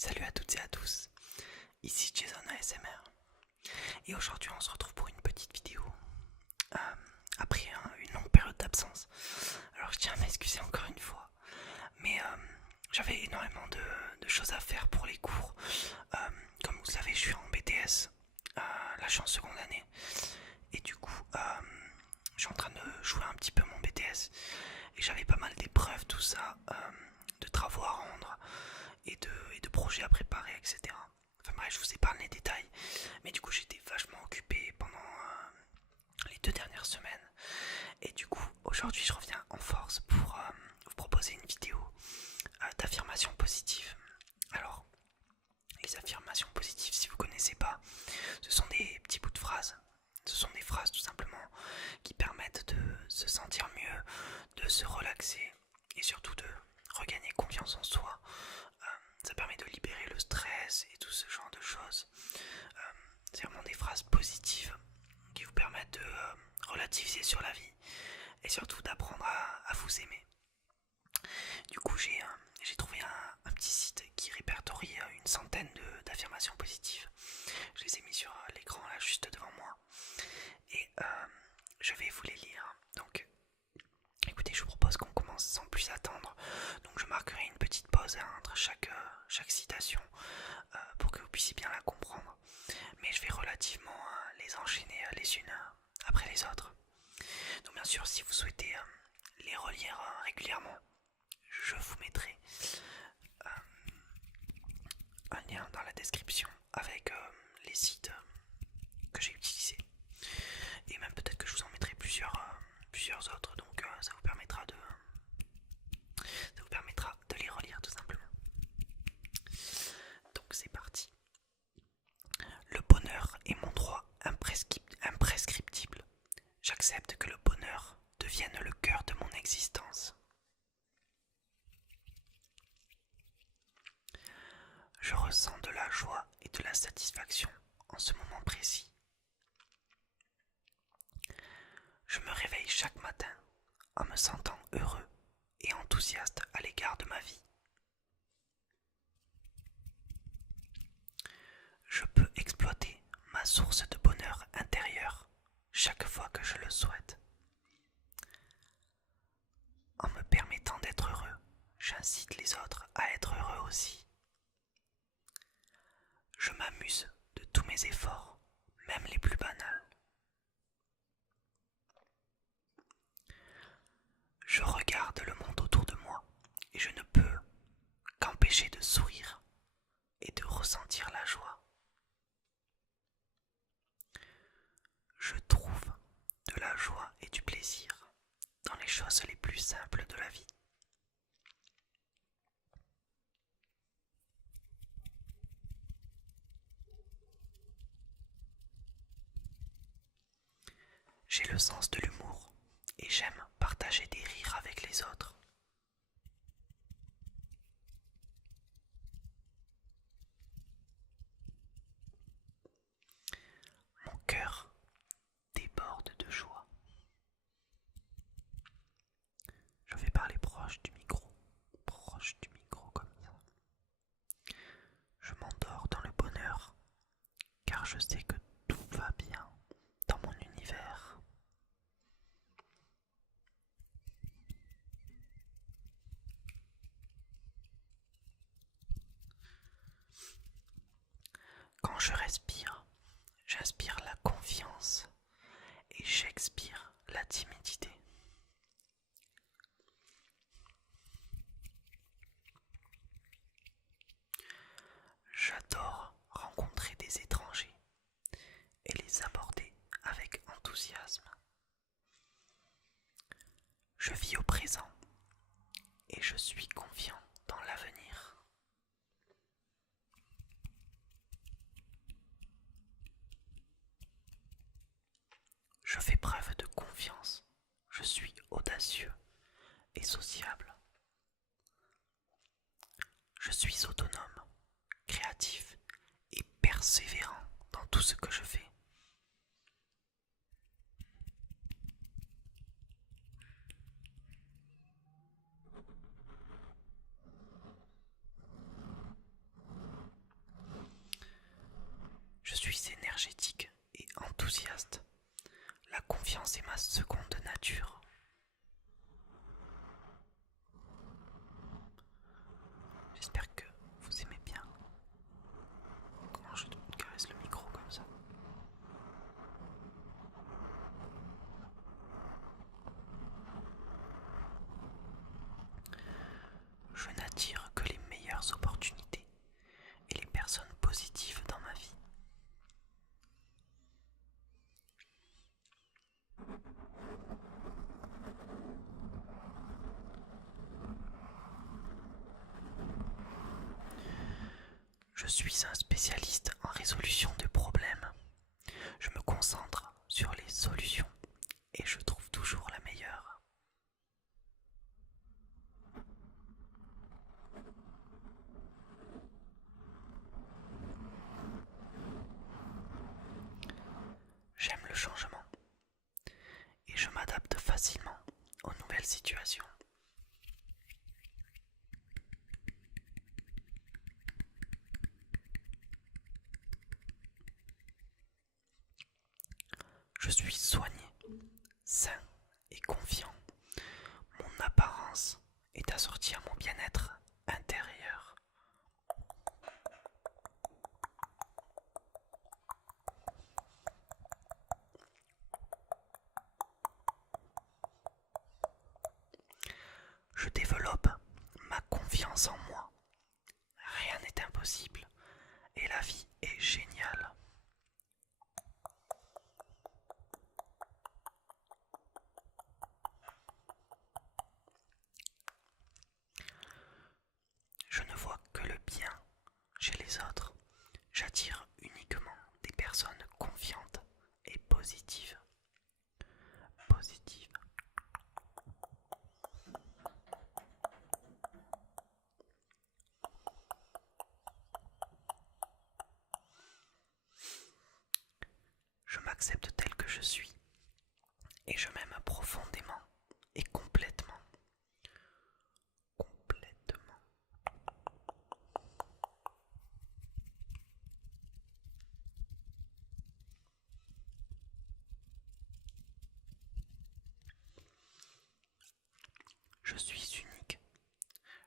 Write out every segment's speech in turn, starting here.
Salut à toutes et à tous, ici Jason ASMR et aujourd'hui on se retrouve pour une petite vidéo euh, après une longue période d'absence. Alors je tiens à m'excuser encore une fois, mais j'avais énormément de choses à faire pour les cours. Comme vous le savez, je suis en BTS, là je suis en seconde année et du coup je suis en train de jouer un petit peu mon BTS et j'avais pas mal d'épreuves, tout ça, de travaux à rendre et de projets à préparer, etc. Enfin bref, je vous épargne les détails. Mais du coup, j'étais vachement occupé pendant les 2 dernières semaines. Et du coup, aujourd'hui, je reviens en force pour vous proposer une vidéo d'affirmations positives. Alors, les affirmations positives, si vous ne connaissez pas, ce sont des petits bouts de phrases. Ce sont des phrases tout simplement qui permettent de se sentir mieux, de se relaxer et surtout de regagner confiance en soi. Ça permet de libérer le stress et tout ce genre de choses. C'est vraiment des phrases positives qui vous permettent de relativiser sur la vie et surtout d'apprendre à vous aimer. Du coup, j'ai trouvé un petit site qui répertorie une centaine d'affirmations positives. Je les ai mis sur l'écran là juste devant moi et je vais vous les lire. Donc écoutez, je vous propose qu'on commence sans plus attendre. Donc je marquerai une petite pause entre chaque citation pour que vous puissiez bien la comprendre. Mais je vais relativement les enchaîner les unes après les autres. Donc bien sûr, si vous souhaitez les relire régulièrement, je vous mettrai un lien dans la description avec les sites que j'ai utilisés. Et même peut-être que je vous en mettrai plusieurs autres. Donc ça vous permettra de les relire tout simplement. Donc c'est parti. Le bonheur est mon droit imprescriptible. J'accepte que le bonheur devienne le cœur de mon existence. Je ressens de la joie et de la satisfaction en ce moment précis. Je me réveille chaque matin en me sentant heureux et enthousiaste à l'égard de ma vie. Je peux exploiter ma source de bonheur intérieur chaque fois que je le souhaite. En me permettant d'être heureux, j'incite les autres à être heureux aussi. Je m'amuse de tous mes efforts, même les plus banals. Je regarde le monde autour de moi et je ne peux qu'empêcher de sourire et de ressentir la joie. Je trouve de la joie et du plaisir dans les choses les plus simples de la vie. J'ai le sens de l'humour et j'aime partager des rires avec les autres. Mon cœur déborde de joie. Je vais parler proche du micro comme ça. Je m'endors dans le bonheur, car je sais que tout va bien dans mon univers. Quand je respire, j'inspire la confiance et j'expire la timidité. J'adore rencontrer des étrangers et les aborder avec enthousiasme. Je vis au présent et je suis confiant dans l'avenir. Je fais preuve de confiance, je suis audacieux et sociable. Je suis autonome, créatif et persévérant dans tout ce que je fais. énergétique et enthousiaste. La confiance est ma seconde nature. J'espère que vous aimez bien quand je caresse le micro comme ça. Je n'attire que les meilleures opportunités et les personnes positives dans ma vie. Je suis un spécialiste en résolution de problèmes. Je me concentre sur les solutions et je trouve toujours la meilleure. J'aime le changement et je m'adapte facilement aux nouvelles situations. Je suis soigné, sain et confiant. Mon apparence est assortie à mon bien-être intérieur. Je développe ma confiance en moi. Rien n'est impossible et la vie est géniale. Je ne vois que le bien chez les autres. J'attire uniquement des personnes confiantes et positives. Positives. Je m'accepte tel que je suis et je m'aime profondément et complètement. Complètement. Je suis unique.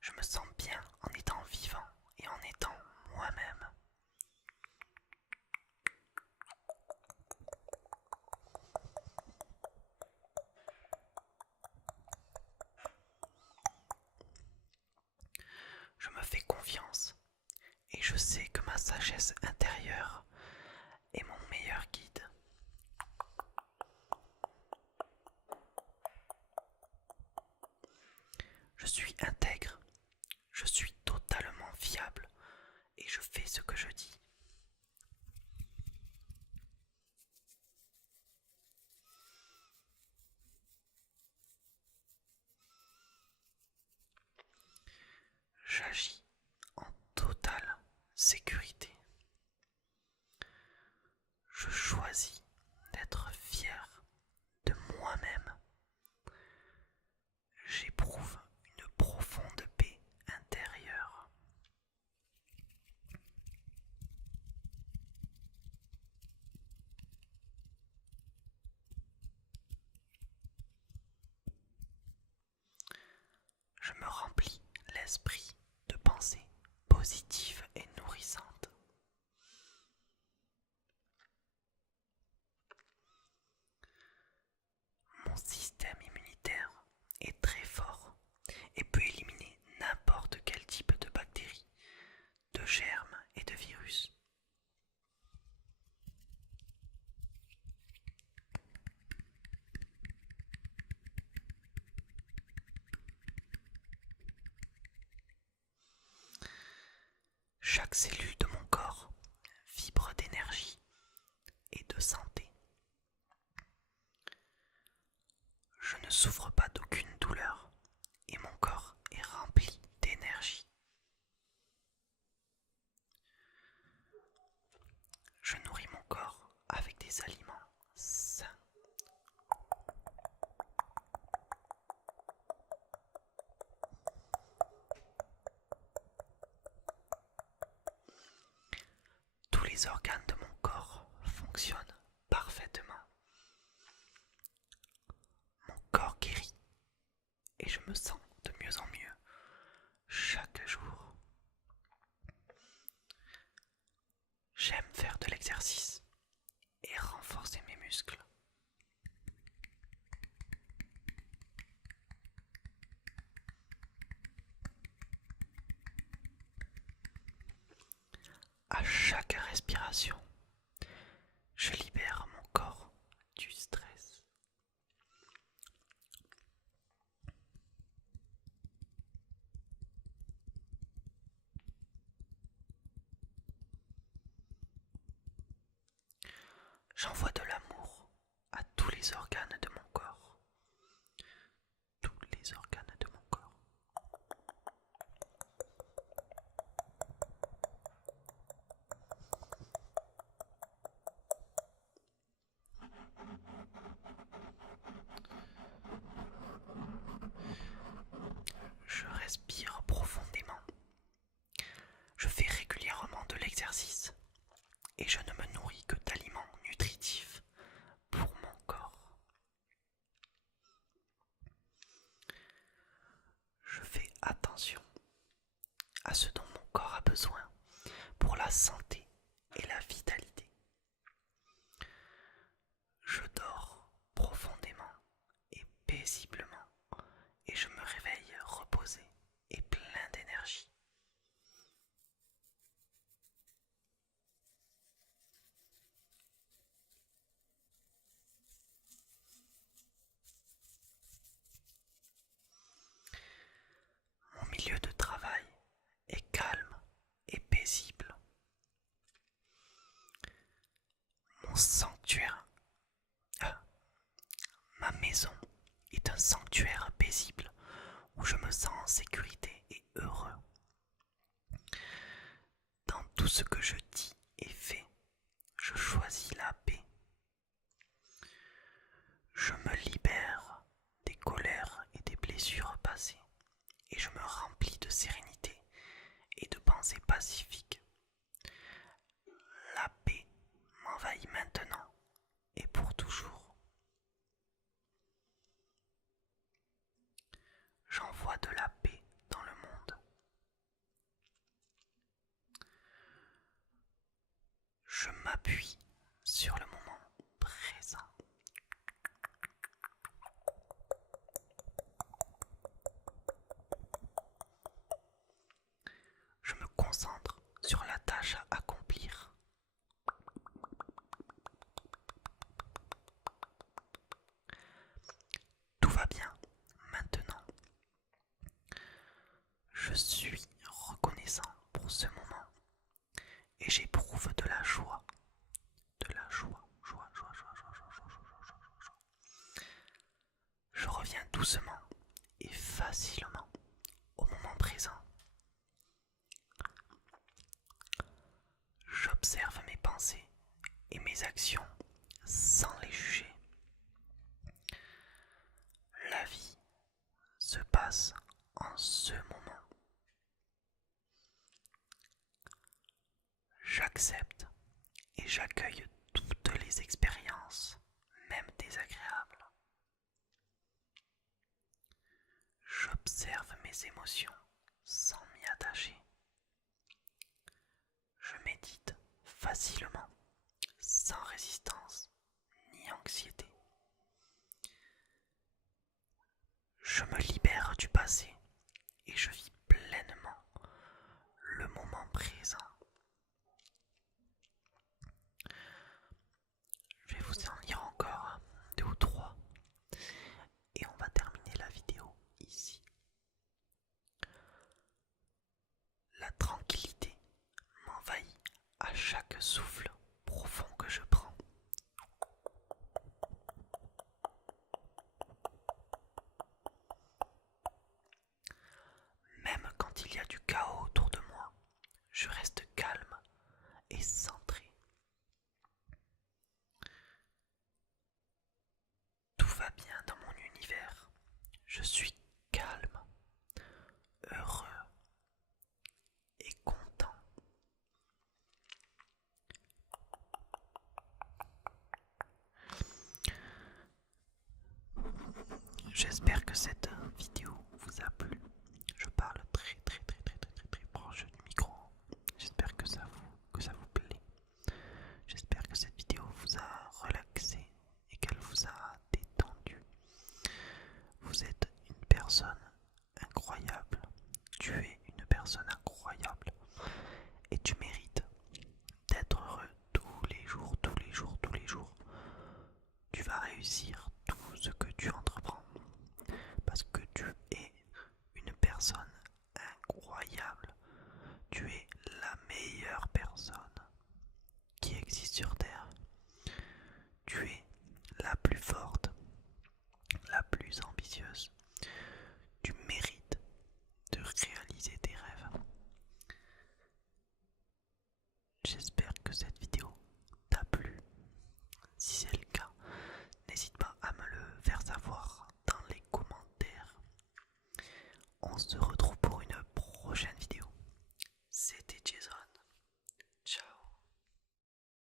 Je me sens bien en étant vivant et en étant moi-même. Je me fais confiance et je sais que ma sagesse intérieure est mon meilleur guide. Je suis intègre, je suis totalement fiable et je fais ce que je dis. J'agis en totale sécurité. Je choisis d'être fier de moi-même. J'éprouve une profonde paix intérieure. Je me remplis l'esprit de pensées positives et nourrissantes. Mon système immunitaire est très fort et peut éliminer n'importe quel type de bactéries, de germes et de virus. Chaque cellule de mon corps vibre d'énergie et de santé. Je ne souffre pas d'aucune douleur et mon corps est rempli d'énergie. Je nourris mon corps avec des aliments sains. Tous les organes de mon corps fonctionne parfaitement. Mon corps guérit et je me sens de mieux en mieux chaque jour. J'aime faire de l'exercice et renforcer mes muscles. À chaque respiration, je libère mon corps du stress. J'envoie de l'amour à tous les organes de mon corps. Tous les organes de mon corps. Je respire profondément. Je fais régulièrement de l'exercice et je ne me nourris que d'aliments nutritifs pour mon corps. Je fais attention à ce dont mon corps a besoin pour la santé et la vitalité. Je dors profondément et paisiblement et je me réveille reposé et plein d'énergie. Mon milieu de travail est calme et paisible. Mon sanctuaire, ma maison est un sanctuaire paisible où je me sens en sécurité et heureux. Dans tout ce que je dis et fais, je choisis la paix. Je me libère des colères et des blessures passées et je me remplis de sérénité et de pensées pacifiques. La paix m'envahit maintenant et pour toujours. J'envoie de la paix dans le monde. Je m'appuie sur le moment présent. Je me concentre sur la tâche à accomplir. Tout va bien maintenant. Je suis reconnaissant pour ce moment et j'éprouve de la joie. De la joie. Je reviens doucement et facilement au moment présent. J'observe mes pensées et mes actions sans les juger. La vie se passe en ce moment. J'accepte et j'accueille toutes les expériences, même désagréables. J'observe mes émotions sans m'y attacher. Je médite facilement, sans résistance ni anxiété. Je me libère du passé et je vis pleinement le moment présent. Je vais vous en lire encore 2 ou 3 et on va terminer la vidéo ici. La tranquillité m'envahit à chaque souffle profond que je prends. Même quand il y a du chaos autour de moi, je reste calme et centré. Tout va bien dans mon univers. Je suis calme, heureux et content. cette